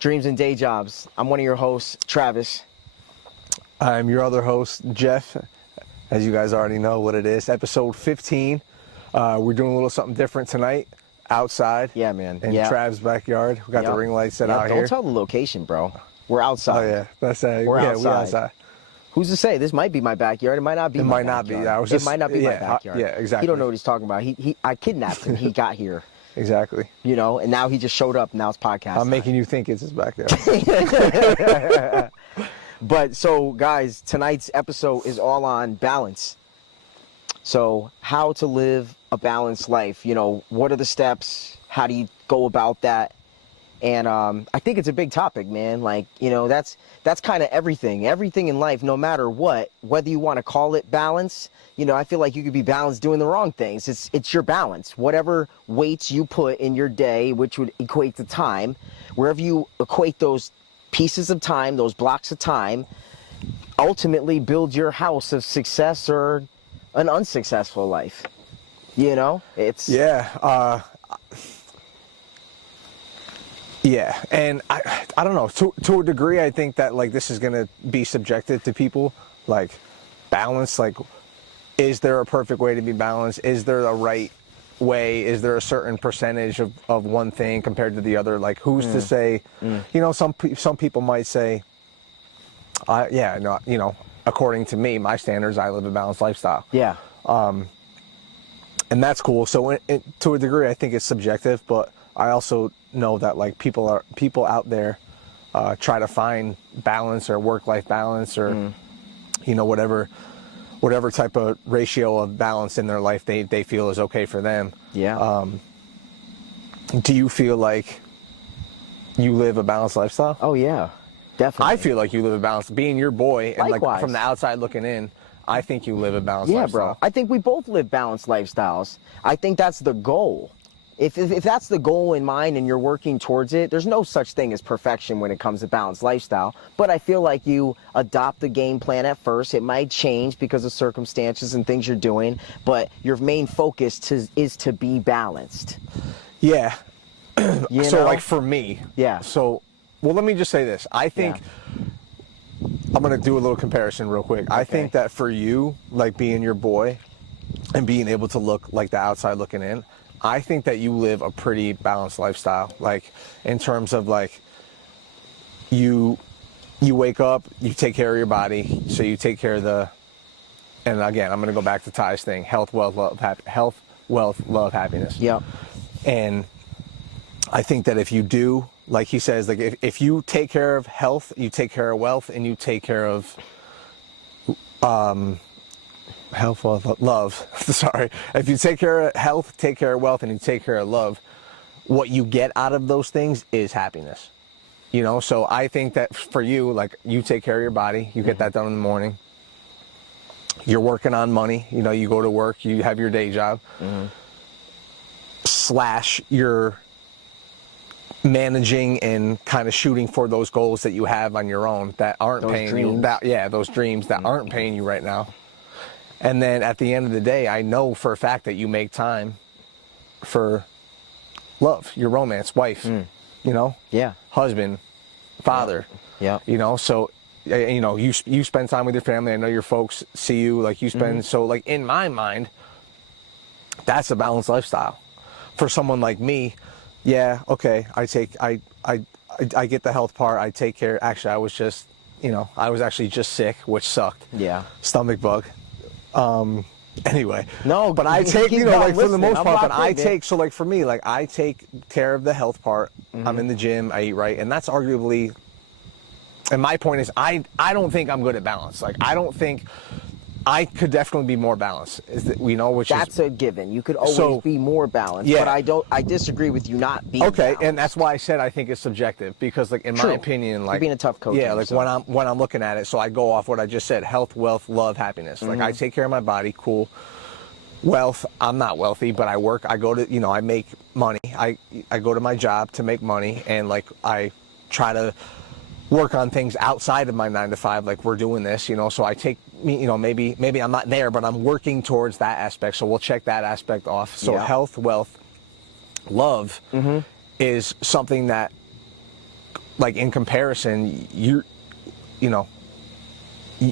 Dreams and Day Jobs. I'm one of your hosts, Travis. I'm your other host, Jeff. As you guys already know what it is, episode 15. We're doing a little something different tonight, outside. Yeah, man. In Trav's backyard. We got the ring light set out Don't here. tell the location, bro. We're outside. Oh yeah, that's We're we're outside. outside. Who's to say? This might be my backyard. It might not be. It my might not be. backyard. It might not be my backyard. Yeah, exactly. He don't know what he's talking about. I kidnapped him. He got here. Exactly. You know, and now he just showed up. And now it's podcast. I'm making you think it's his backyard. But so, guys, tonight's episode is all on balance. So, how to live a balanced life. You know, what are the steps? How do you go about that? And I think it's a big topic, man. Like, you know, that's kind of everything. Everything in life, no matter what, whether you want to call it balance, you know, I feel like you could be balanced doing the wrong things. It's your balance. Whatever weights you put in your day, which would equate to time, wherever you equate those pieces of time, those blocks of time, ultimately build your house of success or an unsuccessful life. You know, it's... Yeah, and I don't know, to a degree, I think that, like, this is going to be subjective to people, like, balance, like, is there a perfect way to be balanced? Is there a right way? Is there a certain percentage of one thing compared to the other? Like, who's to say, you know, some people might say, you know, according to me, my standards, I live a balanced lifestyle. Yeah. And that's cool. So to a degree, I think it's subjective, but I also know that, like, people out there try to find balance or work-life balance or you know, whatever type of ratio of balance in their life they feel is okay for them. Yeah. Do you feel like you live a balanced lifestyle? Oh yeah, definitely. I feel like you live a balanced, being your boy, and Likewise. like from the outside looking in, I think you live a balanced lifestyle. Yeah, bro. I think we both live balanced lifestyles. I think that's the goal. If that's the goal in mind and you're working towards it, there's no such thing as perfection when it comes to balanced lifestyle. But I feel like you adopt the game plan at first. It might change because of circumstances and things you're doing, but your main focus is to be balanced. Yeah. You so know? like for me, Yeah. So, well, let me just say this. I think I'm going to do a little comparison real quick. Okay. I think that for you, like being your boy and being able to look like the outside looking in, I think that you live a pretty balanced lifestyle. Like, in terms of, like, you wake up, you take care of your body, so you take care of and again, I'm going to go back to Ty's thing, health, wealth, love, happiness. Yeah. And I think that if you do, like he says, like, if you take care of health, you take care of wealth, and you take care of health, wealth, love. Sorry. If you take care of health, take care of wealth, and you take care of love, what you get out of those things is happiness. You know, so I think that for you, like, you take care of your body, you get that done in the morning. You're working on money, you know, you go to work, you have your day job, / you're managing and kind of shooting for those goals that you have on your own that aren't paying you. Those dreams that aren't paying you right now. And then at the end of the day, I know for a fact that you make time for love, your romance, wife, you know, husband, father, you know, so, you know, you spend time with your family. I know your folks see you, like, you spend, so, like, in my mind, that's a balanced lifestyle. For someone like me, okay, I get the health part, I take care. Actually, I was just, you know, I was actually just sick, which sucked. Yeah. Stomach bug. Anyway, no, but I take, you know, like, for the most part, but I take, so, like, for me, like, I take care of the health part. I'm in the gym, I eat right, and that's arguably, and my point is, I don't think I'm good at balance. Like, I don't think, I could definitely be more balanced, you know, that's a given. You could always be more balanced, but I disagree with you not being balanced. And that's why I said I think it's subjective, because, like, in my opinion, like, you're being a tough coach. Yeah, like, when I'm looking at it, so I go off what I just said: health, wealth, love, happiness. Like, I take care of my body, cool. Wealth, I'm not wealthy, but I work, I go to, you know, I make money. I go to my job to make money, and, like, I try to work on things outside of my 9 to 5, like we're doing this, you know, so I take, you know, maybe I'm not there, but I'm working towards that aspect, so we'll check that aspect off. So health, wealth, love is something that like in comparison, you know,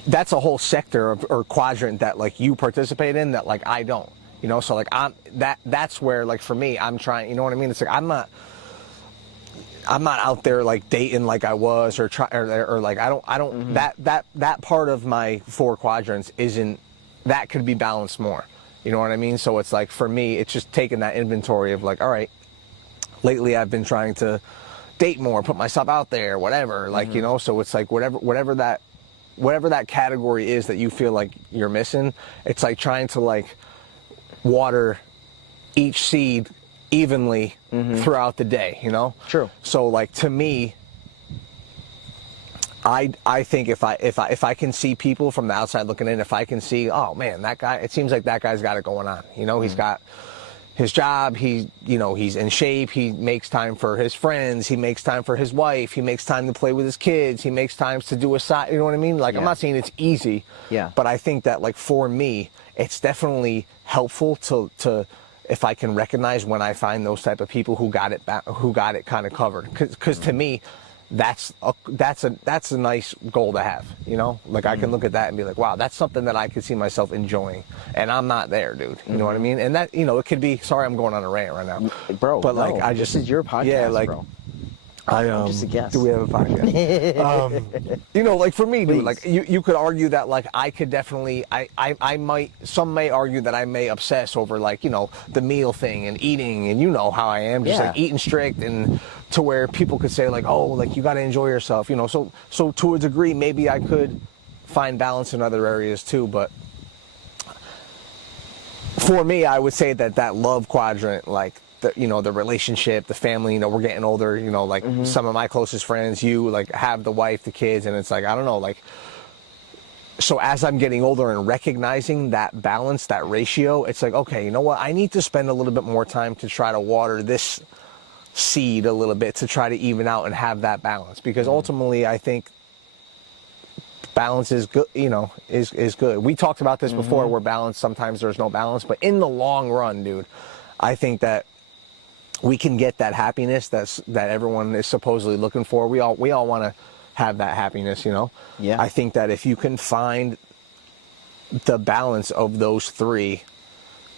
that's a whole sector or quadrant that like you participate in that like I don't, you know. So like that's where like for me, I'm trying, you know what I mean? It's like I'm not out there like dating like I was or like I don't that part of my 4 quadrants isn't, that could be balanced more, you know what I mean? So it's like for me, it's just taking that inventory of like, all right, lately I've been trying to date more, put myself out there, whatever, like, you know. So it's like whatever that category is that you feel like you're missing, it's like trying to like water each seed evenly throughout the day, you know? True. So like to me, I think if I can see people from the outside looking in, if I can see, oh man, that guy, it seems like that guy's got it going on, you know, he's got his job, he's in shape, he makes time for his friends, he makes time for his wife, he makes time to play with his kids, he makes times to do a side, you know what I mean? Like, I'm not saying it's easy, but I think that like for me, it's definitely helpful to if I can recognize when I find those type of people who got it kind of covered, because to me, that's a nice goal to have, you know. Like I can look at that and be like, wow, that's something that I could see myself enjoying, and I'm not there, dude. You know what I mean? And that, you know, it could be. Sorry, I'm going on a rant right now, bro. But no, like, I just, this is your podcast, yeah, like, bro. I'm just a guest. Do we have a podcast? You know, like for me, dude, like you could argue that like I could definitely, I might, some may argue that I may obsess over like, you know, the meal thing and eating, and you know how I am, just like eating strict, and to where people could say like, oh, like you got to enjoy yourself, you know. So to a degree, maybe I could find balance in other areas too, but for me, I would say that love quadrant, like, you know, the relationship, the family, you know, we're getting older, you know, like some of my closest friends, you like have the wife, the kids, and it's like, I don't know, like, so as I'm getting older and recognizing that balance, that ratio, it's like, okay, you know what, I need to spend a little bit more time to try to water this seed a little bit to try to even out and have that balance, because ultimately I think balance is good, you know, is good. We talked about this before, where balance, sometimes there's no balance, but in the long run, dude, I think that we can get that happiness that everyone is supposedly looking for. We all want to have that happiness, you know? Yeah. I think that if you can find the balance of those 3,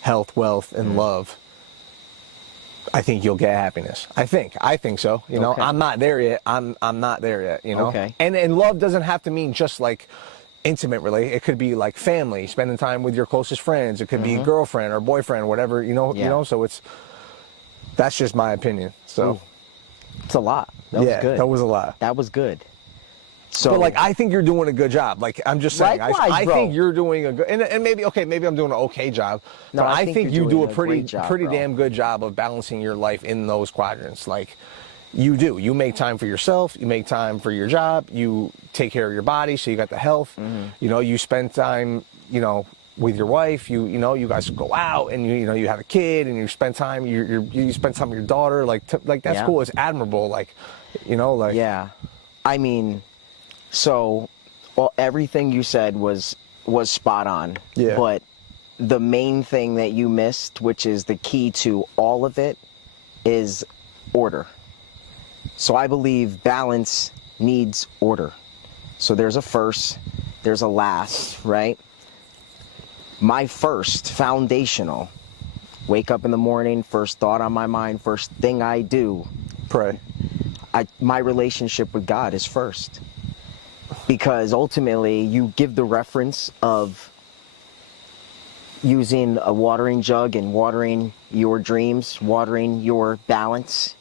health, wealth, and love, I think you'll get happiness. I think so. You know, I'm not there yet. I'm not there yet, you know? Okay. And love doesn't have to mean just like intimate relationship. It could be like family, spending time with your closest friends. It could be girlfriend or boyfriend, whatever, you know, you know, so that's just my opinion. So it's a lot. That was good. That was a lot. That was good. So, but like, I think you're doing a good job. Like, I'm just saying, likewise, I bro. think you're doing a good, and maybe I'm doing an okay job. No, but I think you you're do doing a a pretty great job, bro. damn good job of balancing your life in those quadrants. Like, you do. You make time for yourself. You make time for your job. You take care of your body, so you got the health. You know, you spend time, you know, with your wife. You know, you guys go out, and you know, you have a kid, and you spend time. You spend time with your daughter. Like, that's cool. It's admirable. Like, you know, like, yeah. I mean, so, well, everything you said was spot on. Yeah. But the main thing that you missed, which is the key to all of it, is order. So I believe balance needs order. So there's a first, there's a last, right? My first, foundational, wake up in the morning, first thought on my mind, first thing I do, pray. My relationship with God is first. Because ultimately, you give the reference of using a watering jug and watering your dreams, watering your balance,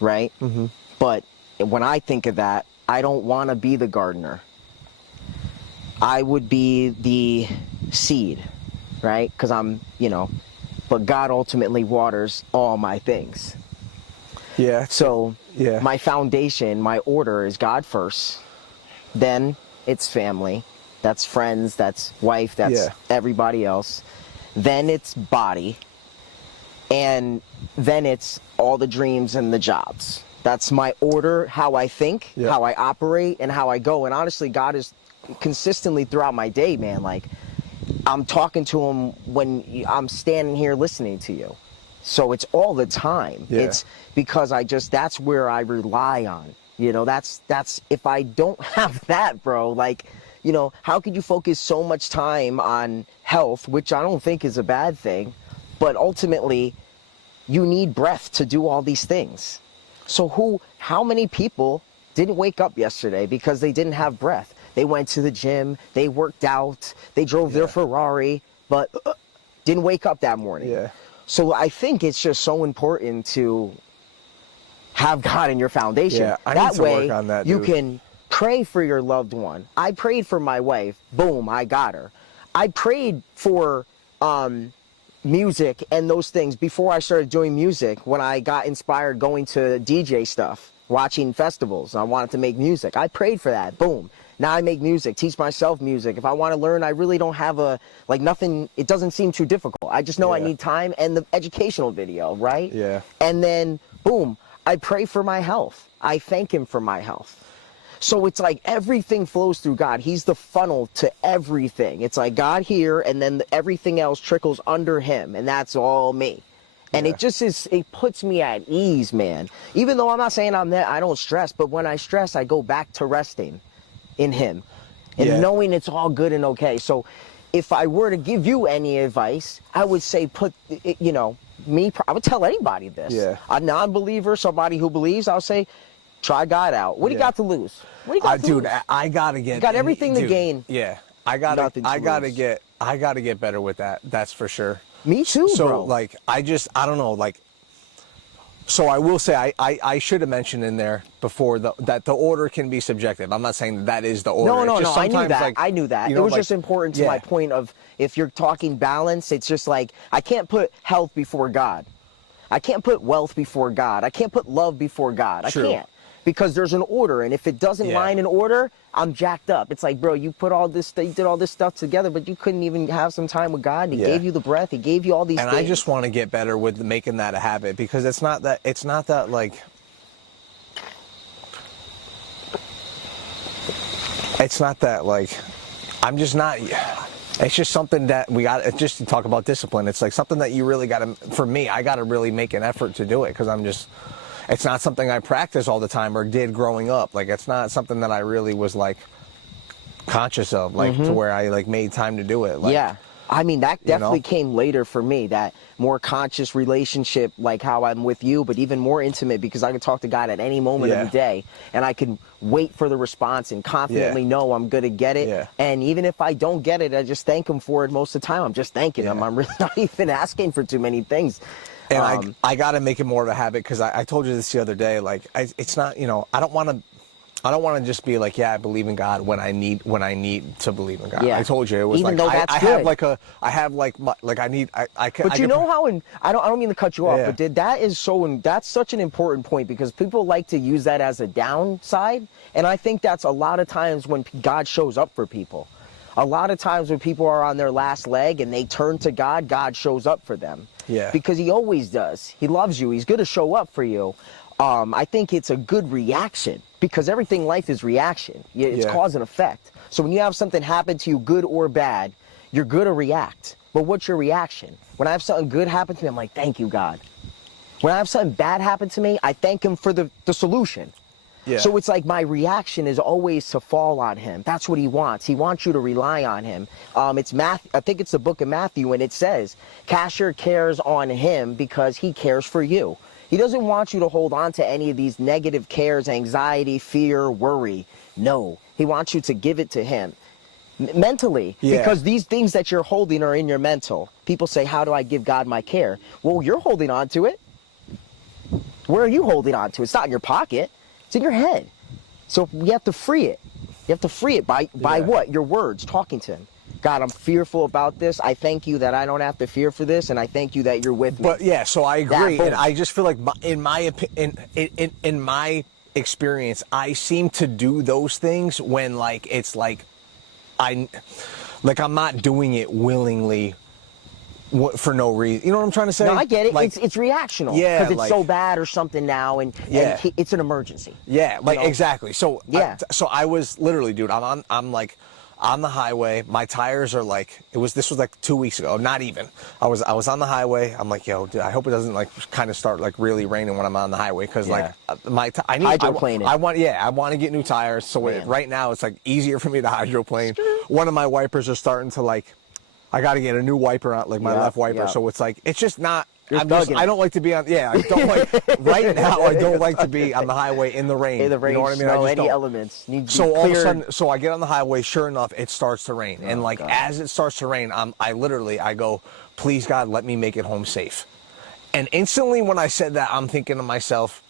right? But when I think of that, I don't want to be the gardener. I would be the seed, right? Because I'm, you know, but God ultimately waters all my things. Yeah. So my foundation, my order is God first. Then it's family. That's friends. That's wife. That's everybody else. Then it's body. And then it's all the dreams and the jobs. That's my order, how I think, how I operate, and how I go. And honestly, God is consistently throughout my day, man. Like, I'm talking to him when I'm standing here listening to you. So it's all the time. It's because that's where I rely on. You know, that's if I don't have that, bro, like, you know, how could you focus so much time on health, which I don't think is a bad thing, but ultimately you need breath to do all these things. So how many people didn't wake up yesterday because they didn't have breath? They went to the gym, they worked out, they drove their Ferrari, but didn't wake up that morning. Yeah. So I think it's just so important to have God in your foundation. Yeah, I that need to way work on that, you dude. can pray for your loved one. I prayed for my wife. Boom, I got her. I prayed for music and those things before I started doing music, when I got inspired going to DJ stuff, watching festivals. I wanted to make music. I prayed for that. Boom. Now I make music, teach myself music. If I want to learn, I really don't have nothing, it doesn't seem too difficult. I just know I need time and the educational video, right? Yeah. And then, boom, I pray for my health. I thank him for my health. So it's like everything flows through God. He's the funnel to everything. It's like God here, and then everything else trickles under him, and that's all me. And it just is, it puts me at ease, man. Even though I'm not saying I don't stress, but when I stress, I go back to resting in him and knowing it's all good and okay. So if I were to give you any advice, I would say I would tell anybody this. Yeah. A non-believer, somebody who believes, I'll say, try God out. What do you got to lose? What do you got to dude, lose? I gotta get. You got everything to gain. Yeah, I gotta get better with that. That's for sure. Me too, so, bro. like, I don't know, like. So I will say I should have mentioned in there before that the order can be subjective. I'm not saying that is the order. No, just I knew that. Like, I knew that. You know, it was like, just important to my point of, if you're talking balance, it's just like, I can't put health before God. I can't put wealth before God. I can't put love before God. I can't. Because there's an order, and if it doesn't line in order, I'm jacked up. It's like, bro, you did all this stuff together, but you couldn't even have some time with God. He gave you the breath. He gave you all these things. And I just want to get better with making that a habit, because it's not that like, I'm just not. It's just something that we got. Just to talk about discipline, it's like something that you really got to. For me, I got to really make an effort to do it, because I'm just. It's not something I practice all the time or did growing up. Like, it's not something that I really was like conscious of, like to where I like made time to do it. Like, yeah. I mean, that definitely came later for me, that more conscious relationship, like how I'm with you, but even more intimate, because I can talk to God at any moment of the day, and I can wait for the response and confidently know I'm going to get it. And even if I don't get it, I just thank him for it most of the time. I'm just thanking him. I'm really not even asking for too many things. And I got to make it more of a habit, because I told you this the other day. Like, it's not, I don't want to just be like, I believe in God when I need to believe in God. I told you it was even like, though that's I But you know how, I don't mean to cut you off, but that's such an important point, because people like to use that as a downside, and I think that's a lot of times when God shows up for people. A lot of times when people are on their last leg and they turn to God, God shows up for them. Yeah. Because he always does. He loves you. He's going to show up for you. I think it's a good reaction, because everything in life is reaction. It's cause and effect. So when you have something happen to you, good or bad, you're going to react. But what's your reaction? When I have something good happen to me, I'm like, thank you, God. When I have something bad happen to me, I thank him for the solution. Yeah. So it's like my reaction is always to fall on him. That's what he wants. He wants you to rely on him. It's Matthew, I think it's the book of Matthew, and it says, cast your cares on him because he cares for you. He doesn't want you to hold on to any of these negative cares, anxiety, fear, worry. No, he wants you to give it to him. Mentally, because these things that you're holding are in your mental. People say, how do I give God my care? Well, you're holding on to it. Where are you holding on to? It's not in your pocket. It's in your head. So you have to free it. You have to free it by what? Your words, talking to him. God, I'm fearful about this. I thank you that I don't have to fear for this, and I thank you that you're with me. But so I agree, and I just feel like in my experience, I seem to do those things when it's like I'm not doing it willingly. For no reason, you know what I'm trying to say? No, I get it. It's reactional. Yeah, because it's so bad or something now, and it's an emergency. Yeah, exactly. So so I was literally, dude. I'm on the highway. My tires are like, this was like 2 weeks ago, not even. I was on the highway. I'm like, yo, dude, I hope it doesn't like kind of start like really raining when I'm on the highway, because Yeah. like I Hydroplane it. I want to get new tires. So right now it's like easier for me to hydroplane. One of my wipers are starting to like, I got to get a new wiper on, like my left wiper. So it's like, it's just not. I don't like to be on. Yeah, I don't like right now. I don't like to be on the highway in the rain. In the rain, you know what I mean? snow, I just any don't. elements need to be So all of a cleared. sudden, so I get on the highway. Sure enough, it starts to rain, and like God. as it starts to rain, I go, please God, let me make it home safe. And instantly, when I said that, I'm thinking to myself,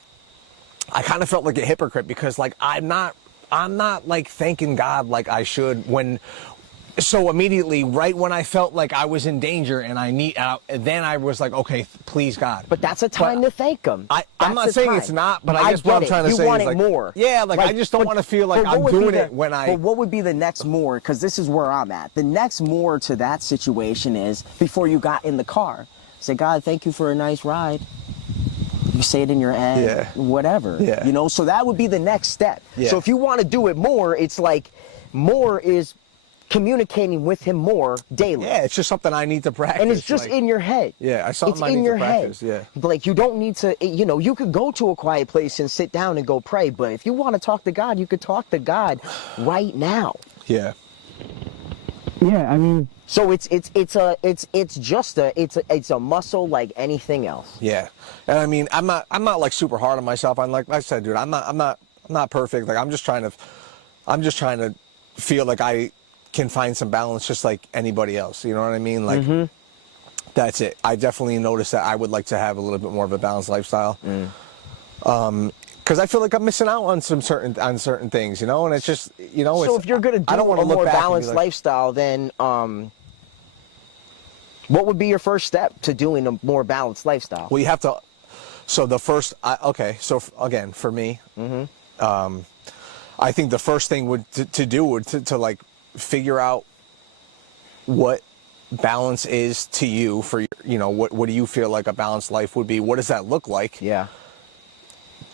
I kind of felt like a hypocrite, because like I'm not like thanking God like I should when. So immediately, right when I felt like I was in danger and then I was like, okay, please God. But that's a time to thank him. I'm not saying it's not, but I guess what I'm trying to say want is it like, more. Yeah, like I just don't want to feel like I'm doing it when I. But what would be the next more? Because this is where I'm at. The next more to that situation is before you got in the car. Say, God, thank you for a nice ride. You say it in your head, whatever. Yeah. You know, so that would be the next step. Yeah. So if you want to do it more, it's like more is communicating with him more daily. Yeah, it's just something I need to practice. And it's just like, in your head. Yeah, it's something I in need your to practice. head. Yeah. Like you don't need to, you know, you could go to a quiet place and sit down and go pray, but if you want to talk to God, you could talk to God right now. Yeah. Yeah, I mean, so it's a muscle like anything else. Yeah, and I mean, I'm not like super hard on myself. I'm like I said, dude, I'm not perfect. Like I'm just trying to feel like I can find some balance just like anybody else. You know what I mean? Like that's it. I definitely noticed that I would like to have a little bit more of a balanced lifestyle. Because I feel like I'm missing out on certain things, you know, and it's just, you know. So if you're gonna do a more balanced lifestyle, then what would be your first step to doing a more balanced lifestyle? Well, you have to. So the first, So again, for me, I think the first thing would to like figure out what balance is to you for what do you feel like a balanced life would be? What does that look like? Yeah.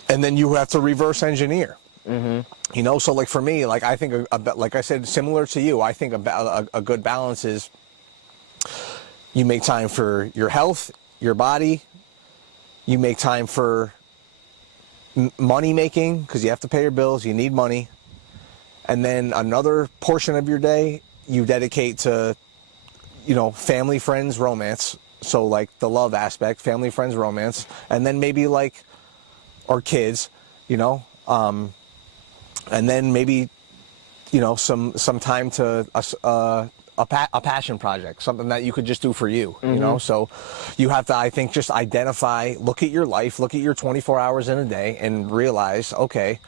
And then you have to reverse engineer. You know, so like for me, like I think like I said, similar to you, I think a good balance is you make time for your health, your body. You make time for money making, because you have to pay your bills. You need money. And then another portion of your day you dedicate to, you know, family, friends, romance. So like the love aspect, family, friends, romance. And then maybe like, or kids, you know, and then maybe, you know, some time to a passion project, something that you could just do for you, you know. So you have to, I think, just identify, look at your life, look at your 24 hours in a day, and realize, okay,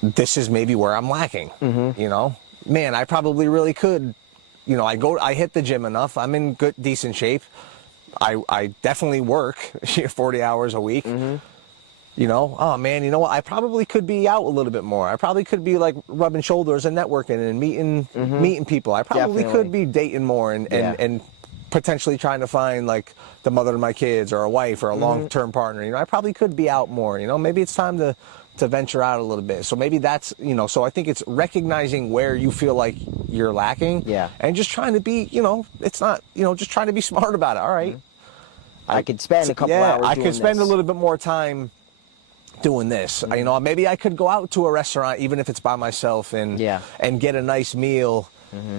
this is maybe where I'm lacking. You know, man, I probably really could, you know, I hit the gym enough, I'm in good, decent shape. I definitely work 40 hours a week. You know, oh man, you know what? I probably could be out a little bit more. I probably could be like rubbing shoulders and networking and meeting people. I probably could be dating more and potentially trying to find like the mother of my kids or a wife or a long-term partner. You know, I probably could be out more. You know, maybe it's time to venture out a little bit. So maybe that's, you know, so I think it's recognizing where you feel like you're lacking. Yeah. And just trying to be, you know, it's not, you know, just trying to be smart about it. All right. I could spend a couple hours I doing could spend this. a little bit more time doing this. You know, maybe I could go out to a restaurant, even if it's by myself, and get a nice meal.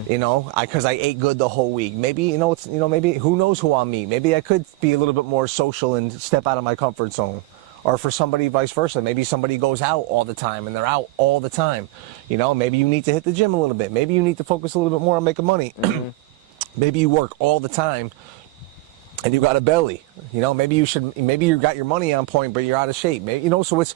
You know, because I ate good the whole week. Maybe, you know, it's, you know, maybe who knows who I'll meet. Maybe I could be a little bit more social and step out of my comfort zone. Or for somebody, vice versa. Maybe somebody goes out all the time and they're out all the time. You know, maybe you need to hit the gym a little bit. Maybe you need to focus a little bit more on making money. Maybe you work all the time and you got a belly. You know, maybe you got your money on point, but you're out of shape. Maybe, you know, so it's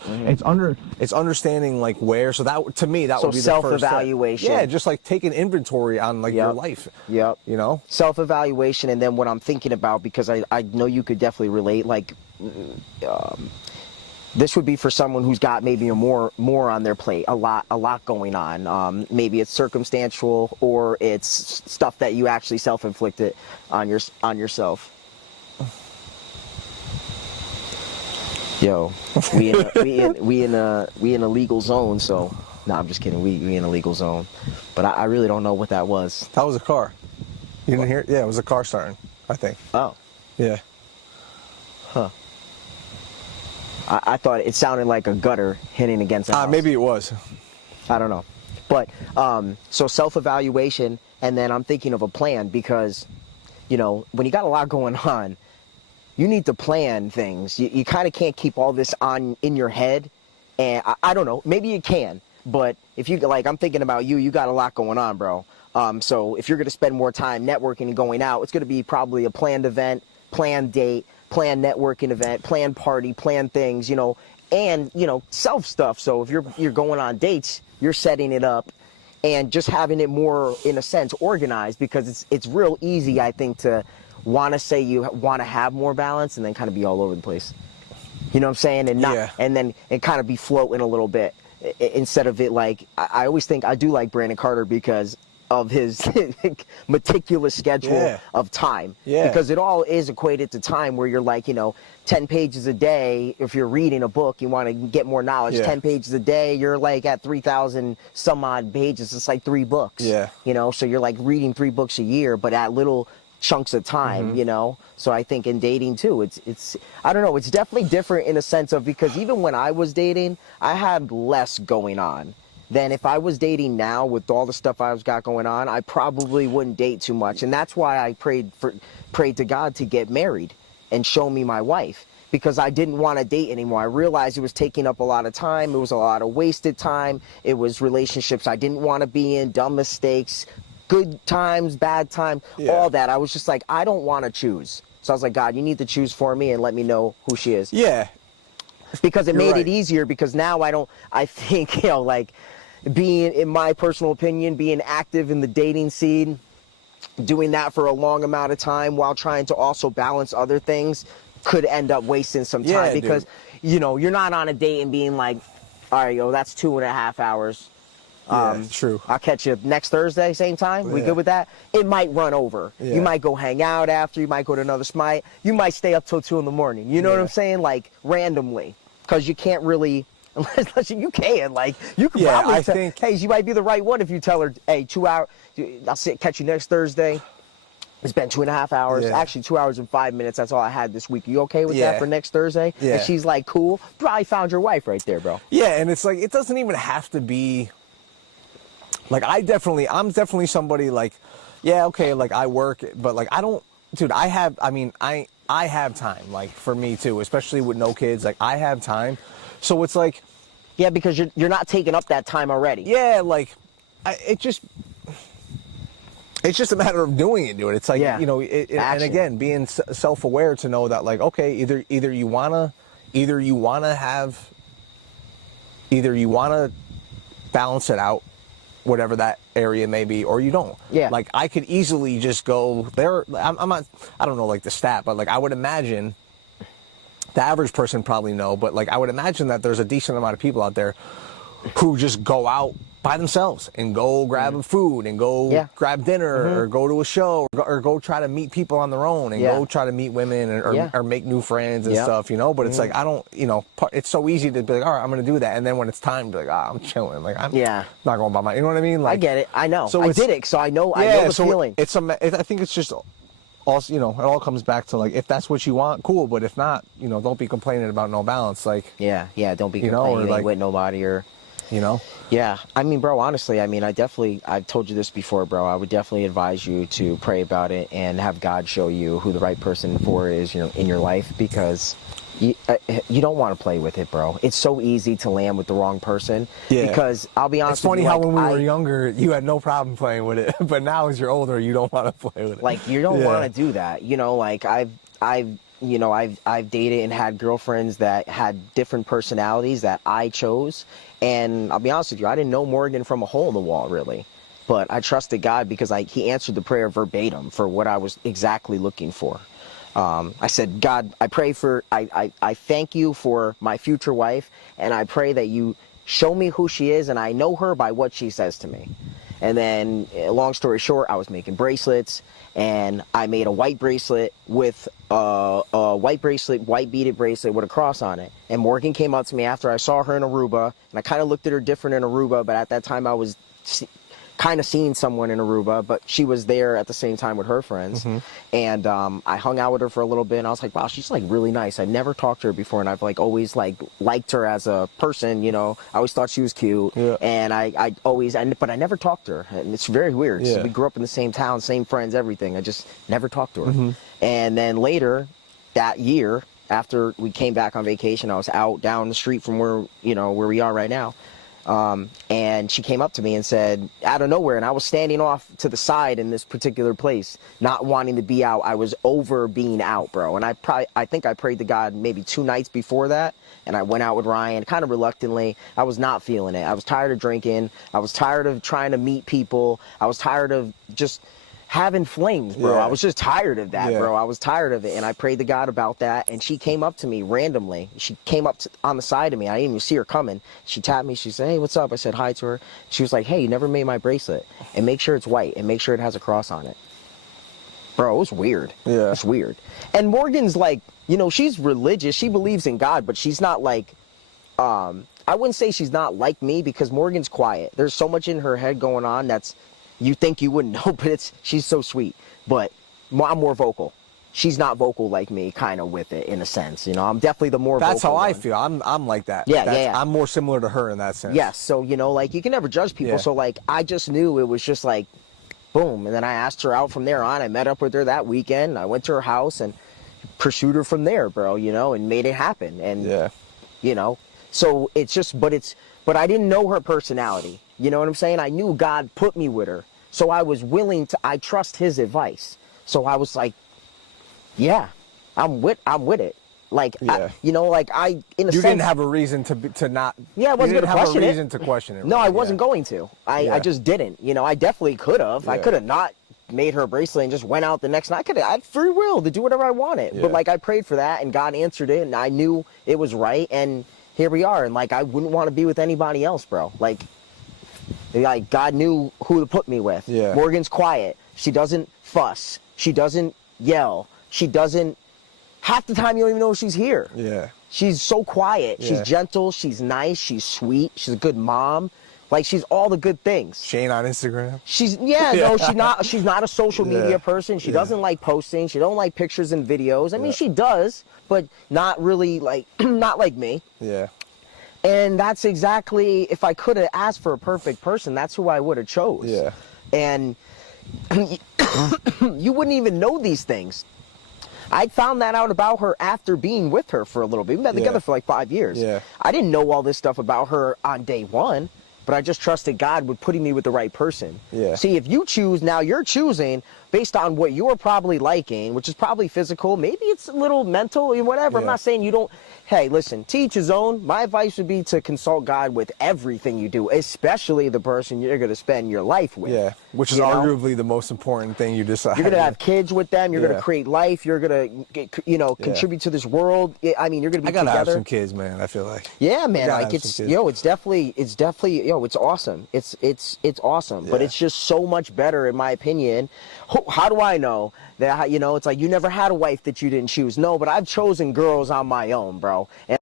understanding like where. So that, to me, that would be the first step. Self-evaluation. Yeah, just like taking inventory on like your life. Yep. You know, self-evaluation, and then what I'm thinking about, because I know you could definitely relate. Like, this would be for someone who's got maybe more on their plate, a lot going on. Maybe it's circumstantial, or it's stuff that you actually self-inflicted on yourself. Yo, we in a legal zone. So, I'm just kidding. We in a legal zone, but I really don't know what that was. That was a car. You didn't hear it? Yeah, it was a car starting, I think. Oh, Yeah. huh. I thought it sounded like a gutter hitting against a house. Maybe it was. I don't know. But so self-evaluation, and then I'm thinking of a plan because, when you got a lot going on, you need to plan things. You kind of can't keep all this in your head. And I don't know, maybe you can, but if you I'm thinking about you got a lot going on, bro. So if you're going to spend more time networking and going out, it's going to be probably a planned event, planned date, planned networking event, planned party, planned things, and, self stuff. So if you're going on dates, you're setting it up and just having it more, in a sense, organized, because it's real easy, I think, to want to say you want to have more balance and then kind of be all over the place. You know what I'm saying? And and then kind of be floating a little bit instead of it like, I always think I do like Brandon Carter because of his meticulous schedule of time. Yeah. Because it all is equated to time where you're like, 10 pages a day. If you're reading a book, you want to get more knowledge. 10 pages a day, you're like at 3,000 some odd pages. It's like 3 books. Yeah. So you're like reading 3 books a year, but at little chunks of time, So I think in dating too, it's I don't know, it's definitely different in a sense of, because even when I was dating, I had less going on than if I was dating now with all the stuff I've got going on. I probably wouldn't date too much. And that's why I prayed to God to get married and show me my wife, because I didn't want to date anymore. I realized it was taking up a lot of time. It was a lot of wasted time. It was relationships I didn't want to be in, dumb mistakes, good times, bad times, all that. I was just like, I don't want to choose. So I was like, God, you need to choose for me and let me know who she is. Yeah. Because it made it easier, because now I think, being, in my personal opinion, being active in the dating scene, doing that for a long amount of time while trying to also balance other things could end up wasting some time, because, you're not on a date and being like, all right, that's 2.5 hours. True. I'll catch you next Thursday, same time. We good with that? It might run over. Yeah. You might go hang out after. You might go to another spot. You might stay up till 2 a.m. You know what I'm saying? Like, randomly. Because you can't really, unless you can. Like, you could probably think, hey, she might be the right one if you tell her, hey, 2 hours, I'll catch you next Thursday. It's been 2.5 hours. Yeah. Actually, 2 hours and 5 minutes. That's all I had this week. You okay with that for next Thursday? Yeah. And she's like, cool. Probably found your wife right there, bro. Yeah, and it's like, it doesn't even have to be. Like, I'm definitely somebody like, okay, like I work, but like I don't, dude, I have time, like, for me too, especially with no kids, like I have time. So it's like, yeah, because you're not taking up that time already. Yeah, like, it's just a matter of doing it, dude. It's like, and again, being self-aware to know that, like, okay, either you wanna balance it out, whatever that area may be, or you don't. Yeah. Like, I could easily just go there. I don't know, like, the stat, but like, I would imagine the average person probably know, but like, I would imagine that there's a decent amount of people out there who just go out by themselves and go grab a food and go grab dinner or go to a show or go try to meet people on their own and go try to meet women or make new friends and stuff, but it's like, I don't, it's so easy to be like, all right, I'm going to do that. And then when it's time to be like, I'm chilling. Like, I'm not going by my, you know what I mean? Like, I get it. I know. So I did it. So I know the feeling. I think it's just also, it all comes back to, like, if that's what you want, cool. But if not, don't be complaining about no balance. Like, don't be complaining with nobody or, Yeah, I mean, bro, honestly, I mean, I've told you this before, bro. I would definitely advise you to pray about it and have God show you who the right person for is, in your life, because you don't want to play with it, bro. It's so easy to land with the wrong person. Yeah. Because I'll be honest with you. It's funny how when we were younger, you had no problem playing with it, but now as you're older, you don't want to play with it. Like, you don't want to do that. Like, I've dated and had girlfriends that had different personalities that I chose. And I'll be honest with you, I didn't know Morgan from a hole in the wall, really. But I trusted God because he answered the prayer verbatim for what I was exactly looking for. I said, God, I thank you for my future wife, and I pray that you show me who she is, and I know her by what she says to me. And then, long story short, I was making bracelets, and I made a white bracelet with white beaded bracelet with a cross on it. And Morgan came up to me after I saw her in Aruba, and I kind of looked at her different in Aruba, but at that time I was kind of seeing someone in Aruba, but she was there at the same time with her friends. And I hung out with her for a little bit, and I was like, wow, she's like really nice. I never talked to her before, and I've like always like liked her as a person, you know. I always thought she was cute. And but I never talked to her, and it's very weird. So we grew up in the same town, same friends, everything. I just never talked to her. And then later that year, after we came back on vacation, I was out down the street from where we are right now. And she came up to me and said, out of nowhere, and I was standing off to the side in this particular place, not wanting to be out. I was over being out, bro. And I think I prayed to God maybe 2 nights before that, and I went out with Ryan kind of reluctantly. I was not feeling it. I was tired of drinking. I was tired of trying to meet people. I was tired of just having flings, bro. I was just tired of that, bro. I was tired of it, and I prayed to God about that, and she came up to me randomly. She came up on the side of me. I didn't even see her coming. She tapped me. She said, hey, what's up? I said hi to her. She was like, hey, you never made my bracelet, and make sure it's white, and make sure it has a cross on it. Bro, it was weird. It's weird. And Morgan's like, you know, she's religious. She believes in God, but she's not like, I wouldn't say she's not like me, because Morgan's quiet. There's so much in her head going on that's, you think you wouldn't know, but she's so sweet. But I'm more vocal. She's not vocal like me, kind of with it, in a sense. You know, I'm definitely the more That's vocal how I one. feel. I'm like that. Yeah. I'm more similar to her in that sense. Yes. So, you know, like, you can never judge people. So, like, I just knew it was just like, boom. And then I asked her out from there on. I met up with her that weekend. I went to her house and pursued her from there, bro, you know, and made it happen. And, you know, so it's just, but I didn't know her personality. You know what I'm saying? I knew God put me with her. So I was willing to, I trust his advice. So I was like, yeah, I'm with it. Like, you know, like in a sense. You didn't have a reason to not. Yeah, I wasn't going to question it. You didn't have a reason to question it. No, I wasn't going to. I just didn't. You know, I definitely could have. I could have not made her a bracelet and just went out the next night. I had free will to do whatever I wanted. But like, I prayed for that, and God answered it, and I knew it was right. And here we are. And like, I wouldn't want to be with anybody else, bro. Like God knew who to put me with. Morgan's quiet. She doesn't fuss. She doesn't yell. She doesn't, half the time you don't even know she's here. She's so quiet. She's gentle. She's nice. She's sweet. She's a good mom. Like, she's all the good things. Shane on Instagram. No, she's not a social media person. She doesn't like posting. She don't like pictures and videos. I mean, she does, but not really like, not like me. And that's exactly, if I could have asked for a perfect person, that's who I would have chose. And you wouldn't even know these things. I found that out about her after being with her for a little bit. We've been together for like 5 years. I didn't know all this stuff about her on day one, but I just trusted God with putting me with the right person. See, if you choose, now you're choosing based on what you're probably liking, which is probably physical, maybe it's a little mental, whatever. I'm not saying you don't. Hey, listen, to each his own. My advice would be to consult God with everything you do, especially the person you're going to spend your life with. Which is arguably the most important thing you decide. You're going to have kids with them. You're going to create life. You're going to, contribute to this world. I mean, you're going to be together. I got to have some kids, man, I feel like. Yeah, man. Like, it's definitely, it's awesome. It's awesome. But it's just so much better, in my opinion. How do I know that, it's like, you never had a wife that you didn't choose? No, but I've chosen girls on my own, bro. And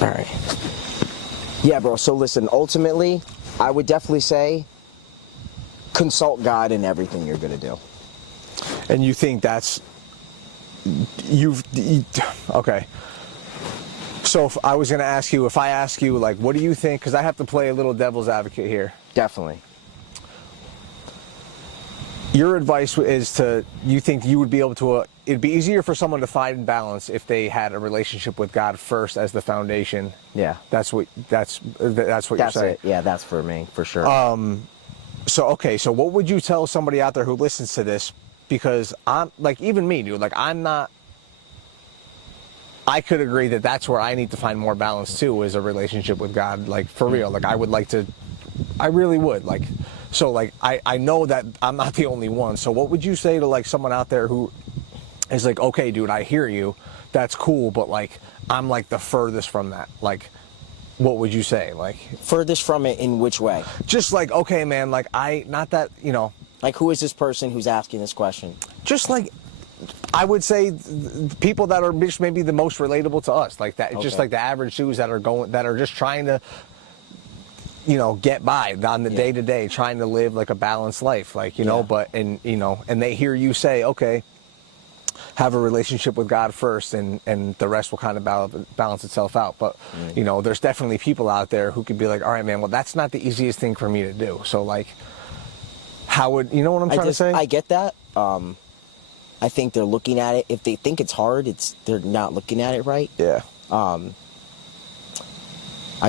all right. Yeah, bro. So listen, ultimately, I would definitely say consult God in everything you're going to do. And you think that's, okay. So if I was going to ask you, if I ask you, like, what do you think? Because I have to play a little devil's advocate here. Definitely. Your advice is you think you would be able to, it'd be easier for someone to find balance if they had a relationship with God first as the foundation. Yeah. That's what you're saying. It. Yeah, that's for me, for sure. So what would you tell somebody out there who listens to this? Because I'm, like, even me, dude, like, I could agree that that's where I need to find more balance too, is a relationship with God, like, for real. Like, I really would, like, so, like, I know that I'm not the only one. So what would you say to, like, someone out there who It's like, okay, dude, I hear you. That's cool, but like, I'm like the furthest from that. Like, what would you say? Like, furthest from it in which way? just like, okay, man, like not that, Like, who is this person who's asking this question? just like, I would say people that are just maybe the most relatable to us, like that, just Okay. like the average Jews that are just trying to, get by on the day to day, trying to live like a balanced life, like, and they hear you say, okay, have a relationship with God first, and the rest will kind of balance itself out. But, there's definitely people out there who could be like, all right, man, well, that's not the easiest thing for me to do. So like, how would, you know what I'm trying to say? I get that. I think they're looking at it. If they think it's hard, they're not looking at it right. Yeah. I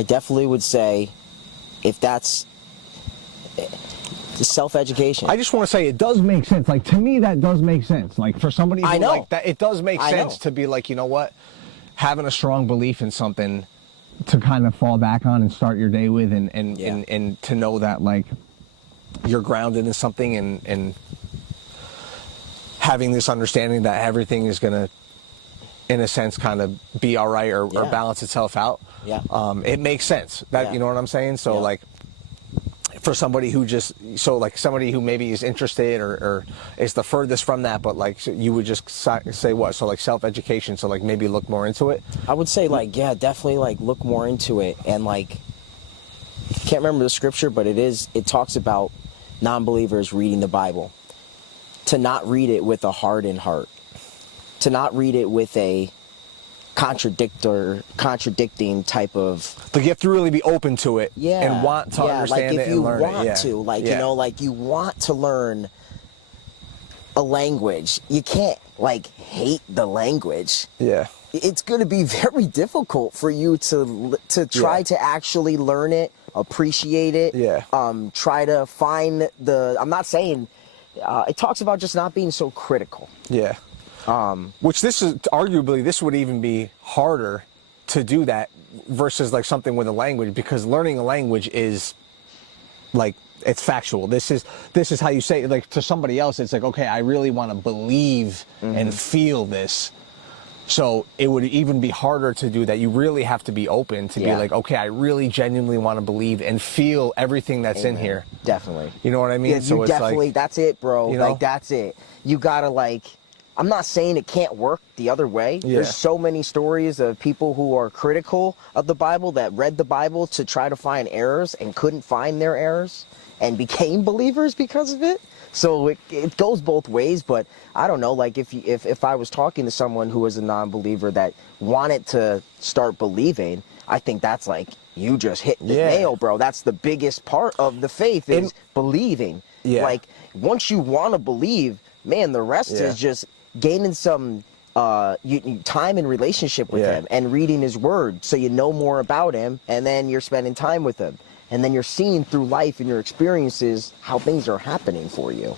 definitely would say, if that's self-education. I just want to say it does make sense. Like, to me, that does make sense. Like, for somebody who, I know. like that, it does make sense to be like, you know what, having a strong belief in something to kind of fall back on and start your day with, and to know that like you're grounded in something, and having this understanding that everything is gonna, in a sense, kind of be all right, or balance itself out. Yeah. It makes sense. That you know what I'm saying? So like, for somebody who somebody who maybe is interested or is the furthest from that, but like, so you would just say what? So like self-education. So like maybe look more into it. I would say like, definitely like look more into it. And like, can't remember the scripture, but it talks about non-believers reading the Bible, to not read it with a hardened heart, to not read it with a contradicting type of, like, you have to really be open to it, and want to understand it and learn it. Like, if you want to, like you want to learn a language, you can't like hate the language. Yeah. It's going to be very difficult for you to try to actually learn it, appreciate it. Yeah. Try to find I'm not saying, it talks about just not being so critical. Yeah. Which this would even be harder to do that versus like something with a language, because learning a language is like, it's factual. This is how you say it. Like, to somebody else, it's like, okay, I really want to believe and feel this. So it would even be harder to do that. You really have to be open to be like, okay, I really genuinely want to believe and feel everything that's in here. Definitely. You know what I mean? Yeah, so it's definitely, that's it, bro. You know? Like, that's it. You gotta like, I'm not saying it can't work the other way. Yeah. There's so many stories of people who are critical of the Bible, that read the Bible to try to find errors and couldn't find their errors and became believers because of it. So it goes both ways. But I don't know, like if I was talking to someone who was a non-believer that wanted to start believing, I think that's like, you just hit the nail, bro. That's the biggest part of the faith, is believing. Yeah. Like, once you want to believe, man, the rest is just gaining some time and relationship with him, and reading his word so you know more about him, and then you're spending time with him, and then you're seeing through life and your experiences how things are happening for you,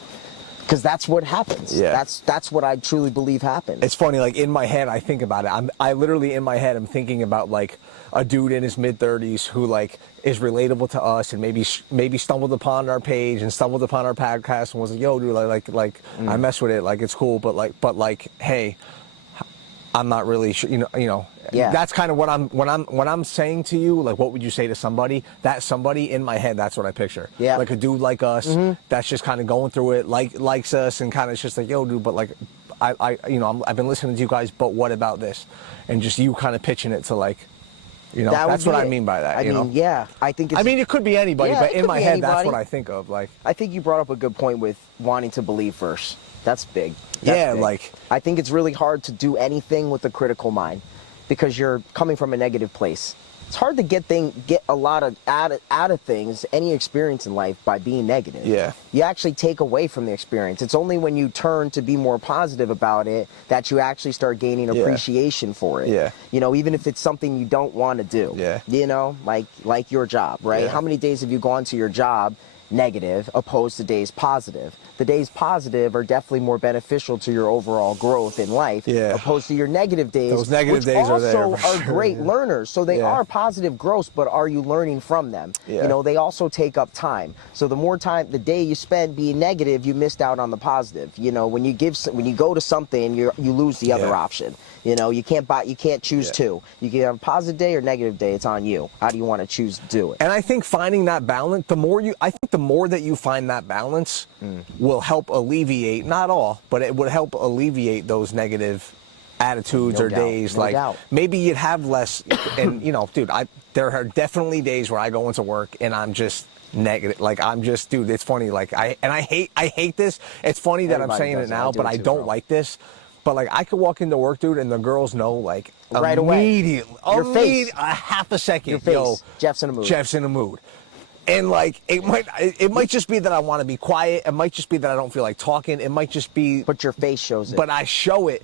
because that's what happens. That's what I truly believe happens. It's funny, like, in my head, I think about it. I literally, in my head, I'm thinking about like a dude in his mid-30s who like is relatable to us, and maybe stumbled upon our page and stumbled upon our podcast and was like, yo, dude, like I mess with it, like it's cool, but like, hey, I'm not really sure, you know. That's kind of what I'm saying to you. Like, what would you say to somebody? That somebody in my head, that's what I picture. Yeah. Like a dude like us, that's just kind of going through it, likes us, and kind of just like, yo, dude, but like, I've been listening to you guys, but what about this? And just you kind of pitching it to like, that's what I mean by that. I think it's, it could be anybody, but in my head, anybody. that's what I think of. Like, I think you brought up a good point with wanting to believe first. That's big. That's big. Like, I think it's really hard to do anything with a critical mind, because you're coming from a negative place. It's hard to get a lot of out of things, any experience in life, by being negative. Yeah. You actually take away from the experience. It's only when you turn to be more positive about it that you actually start gaining appreciation for it. Yeah. Even if it's something you don't want to do. Yeah. Like your job, right? Yeah. How many days have you gone to your job negative opposed to days positive. The days positive are definitely more beneficial to your overall growth in life opposed to your negative days. Those negative days are there. Also are great learners. So they are positive growths, but are you learning from them? You know, they also take up time. So the more time, the day you spend being negative, you missed out on the positive. You know, when you go to something, you lose the other option. You know, you can't choose two. You can have a positive day or negative day. It's on you. How do you want to choose to do it? And I think finding that balance, the more that you find that balance will help alleviate, not all, but it would help alleviate those negative attitudes or days. Like maybe you'd have less, and you know, dude, there are definitely days where I go into work and I'm just negative. Like I'm just, dude, it's funny. Like I hate this. It's funny that I'm saying it now, but I don't like this. But like I could walk into work, dude, and the girls know like right immediately, away. Your face, a half a second, your face. Yo, Jeff's in a mood. Jeff's in a mood. And like it might just be that I want to be quiet. It might just be that I don't feel like talking. It might just be. But your face shows it. But I show it,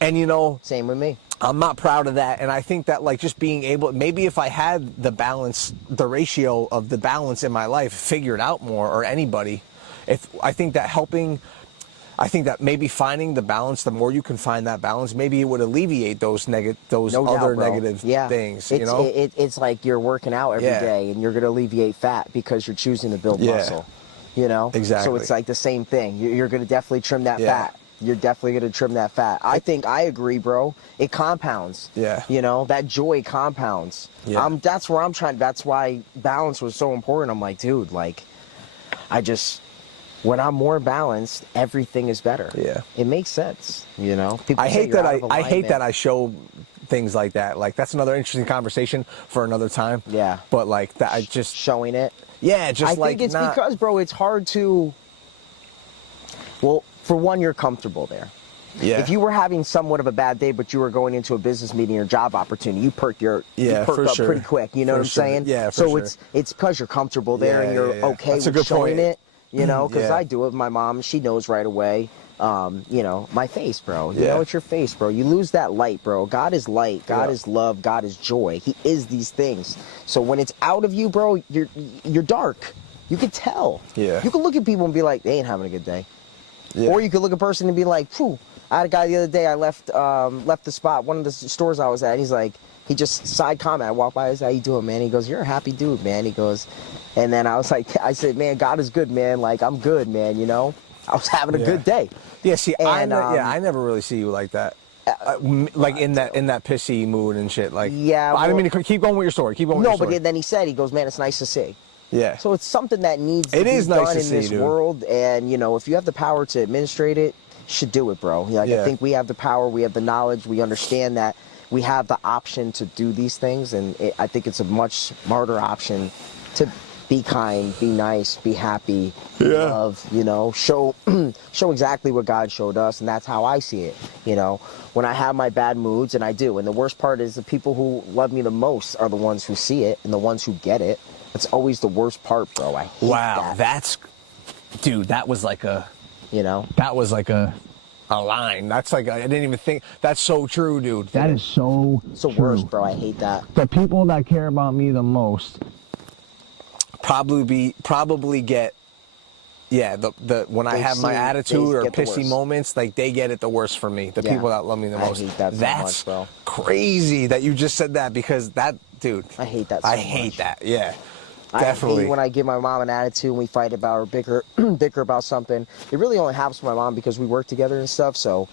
and you know. Same with me. I'm not proud of that, and I think that like just being able, maybe if I had the balance, the ratio of the balance in my life figured out more, or anybody, I think that maybe finding the balance, the more you can find that balance, maybe it would alleviate those negative things. You know, it's like you're working out every day, and you're going to alleviate fat because you're choosing to build muscle. You know, exactly. So it's like the same thing. You're going to definitely trim that fat. You're definitely going to trim that fat. I think I agree, bro. It compounds. Yeah. You know, that joy compounds. Yeah. That's where I'm trying. That's why balance was so important. I'm like, dude, like, when I'm more balanced, everything is better. Yeah. It makes sense. You know. I hate that I show things like that. Like that's another interesting conversation for another time. Yeah. But like that, I just showing it. Yeah. Just I think it's because, bro, it's hard to. Well, for one, you're comfortable there. Yeah. If you were having somewhat of a bad day, but you were going into a business meeting or job opportunity, you perk up pretty quick. You know what I'm saying? Yeah. So it's because you're comfortable there and you're okay with showing it. You know, because I do it with my mom. She knows right away. You know, my face, bro. You know, it's your face, bro. You lose that light, bro. God is light. God is love. God is joy. He is these things. So when it's out of you, bro, you're dark. You can tell. Yeah. You can look at people and be like, they ain't having a good day. Yeah. Or you could look at a person and be like, phew. I had a guy the other day, I left the spot, one of the stores I was at, he's like, he just side comment, I walked by, I said, how you doing, man? He goes, you're a happy dude, man. He goes, and then I was like, I said, man, God is good, man. Like, I'm good, man, you know? I was having a good day. Yeah, see, I never really see you like that. Like in that pissy mood and shit. Like, yeah. I didn't mean to keep going with your story. Keep going with your story. No, but then he said, he goes, man, it's nice to see. Yeah. So it's something that needs to be done in this world. And, you know, if you have the power to administrate it, you should do it, bro. Like, I think we have the power, we have the knowledge, we understand that we have the option to do these things. And I think it's a much smarter option to be kind, be nice, be happy, love, you know, show exactly what God showed us. And that's how I see it. You know, when I have my bad moods, and I do. And the worst part is the people who love me the most are the ones who see it and the ones who get it. That's always the worst part, bro. I hate that. Dude, that was like a, you know, that was like a line. That's like, I didn't even think, that's so true, dude. That is so It's the worst, bro. I hate that. The people that care about me the most probably get, when I have my attitude or pissy moments, like they get it the worst from me. The people that love me the most. I hate that so much, bro. Crazy that you just said that, because that, dude. I hate that so much. I hate that, yeah. Definitely. I hate when I give my mom an attitude and we fight about or bicker about something. It really only happens with my mom because we work together and stuff. So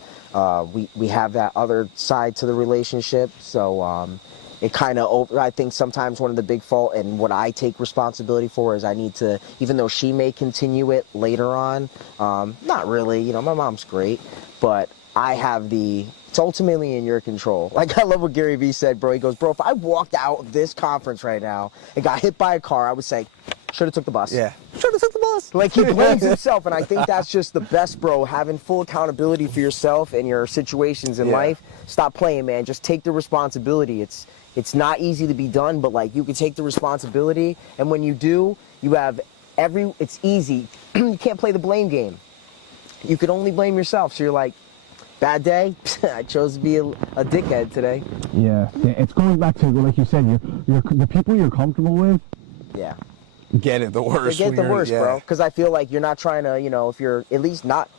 we have that other side to the relationship. So it kind of, I think sometimes one of the big fault and what I take responsibility for is I need to, even though she may continue it later on, not really, you know, my mom's great, but I have it's ultimately in your control. Like, I love what Gary Vee said, bro. He goes, bro, if I walked out this conference right now and got hit by a car, I would say, should have took the bus. Yeah. Should have took the bus. Like, he blames himself, and I think that's just the best, bro, having full accountability for yourself and your situations in life. Stop playing, man. Just take the responsibility. It's not easy to be done, but, like, you can take the responsibility, and when you do, you have it's easy. You can't play the blame game. You can only blame yourself, so you're like, bad day? I chose to be a dickhead today. Yeah, it's going back to, like you said, the people you're comfortable with. Yeah. get it the worst. They get the worst, yeah. bro. Because I feel like you're not trying to, if you're at least not,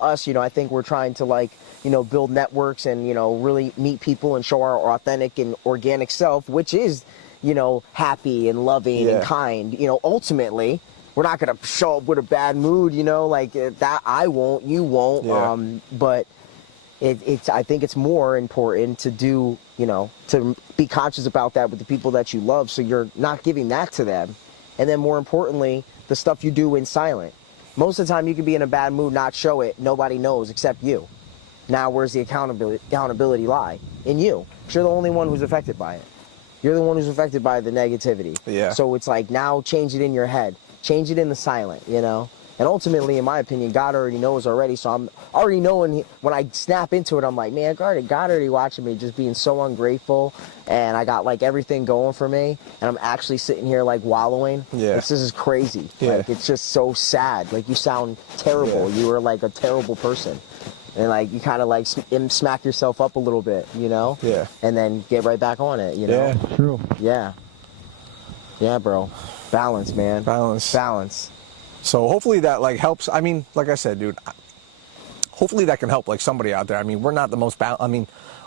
us, I think we're trying to like, build networks and, really meet people and show our authentic and organic self, which is, happy and loving and kind. Ultimately, we're not going to show up with a bad mood, like that. I won't, you won't. Yeah. But I think it's more important to do, to be conscious about that with the people that you love. So you're not giving that to them. And then more importantly, the stuff you do in silent. Most of the time you can be in a bad mood, not show it. Nobody knows except you. Now, where's the accountability lie? In you. 'Cause you're the only one who's affected by it. You're the one who's affected by the negativity. Yeah. So it's like, now change it in your head. Change it in the silent, And ultimately, in my opinion, God already knows already. So I'm already knowing when I snap into it, I'm like, man, God already watching me just being so ungrateful. And I got like everything going for me. And I'm actually sitting here like wallowing. Yeah. This is crazy. Yeah. Like, it's just so sad. Like, you sound terrible. Yeah. You were like a terrible person. And like, you kind of like smack yourself up a little bit, Yeah. And then get right back on it, Yeah. True. Yeah. Yeah, bro. Balance, man. Balance. So hopefully that like helps. I mean, like I said, dude, hopefully that can help like somebody out there. I mean, we're not the most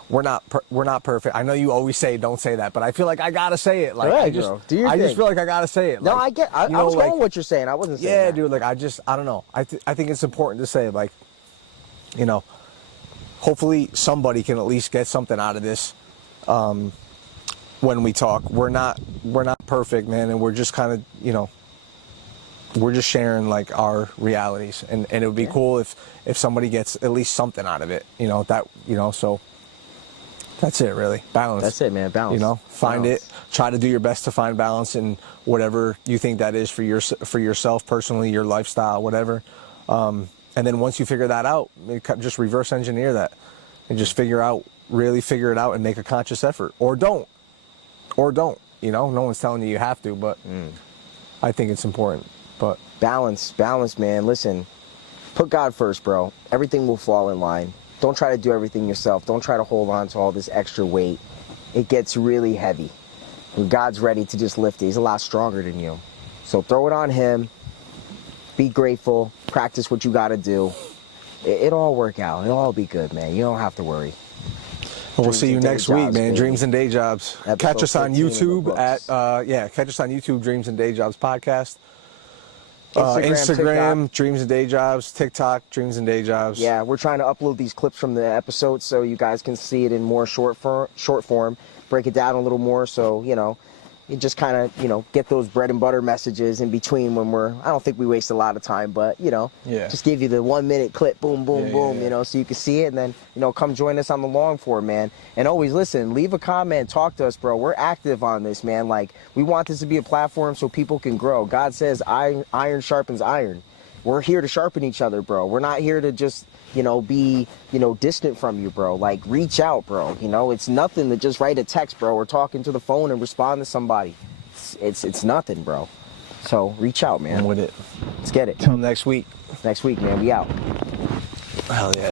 we're not perfect. I know you always say don't say that, but I feel like I gotta say it. Like, Right, I just bro. Do your I just thing. feel like I gotta say it. No, Like, I was going what you're saying. I wasn't saying yeah, that. dude. Like, I don't know. I think it's important to say, like, hopefully somebody can at least get something out of this. When we talk, we're not perfect, man, and we're just kind of, we're just sharing like our realities, and it would be cool if somebody gets at least something out of it, so that's it, really. Balance. That's it, man. Balance. Find Balance. it. Try to do your best to find balance in whatever you think that is for yourself personally, your lifestyle, whatever. And then once you figure that out, just reverse engineer that and just really figure it out and make a conscious effort, or don't. No one's telling you have to, but I think it's important. But Balance, man. Listen, put God first, bro. Everything will fall in line. Don't try to do everything yourself. Don't try to hold on to all this extra weight. It gets really heavy. When God's ready to just lift it, He's a lot stronger than you. So throw it on Him. Be grateful. Practice what you got to do. It'll all work out. It'll all be good, man. You don't have to worry. we'll see you next week, man. baby. Dreams and Day Jobs. Catch us on 15 in the YouTube books. catch us on YouTube, Dreams and Day Jobs podcast. Instagram, Instagram, Dreams and Day Jobs. TikTok, Dreams and Day Jobs. Yeah, we're trying to upload these clips from the episode so you guys can see it in more short form, break it down a little more so, you just kind of, get those bread and butter messages in between when I don't think we waste a lot of time, but, just give you the 1 minute clip, boom, boom, boom, so you can see it, and then, come join us on the long form, man. And always listen, leave a comment, talk to us, bro. We're active on this, man. Like, we want this to be a platform so people can grow. God says iron sharpens iron. We're here to sharpen each other, bro. We're not here to just, be, distant from you, bro. Like, reach out, bro. It's nothing to just write a text, bro, or talking to the phone and respond to somebody. It's nothing, bro. So reach out, man. I'm with it. Let's get it. Till next week. Next week, man. We out. Hell yeah.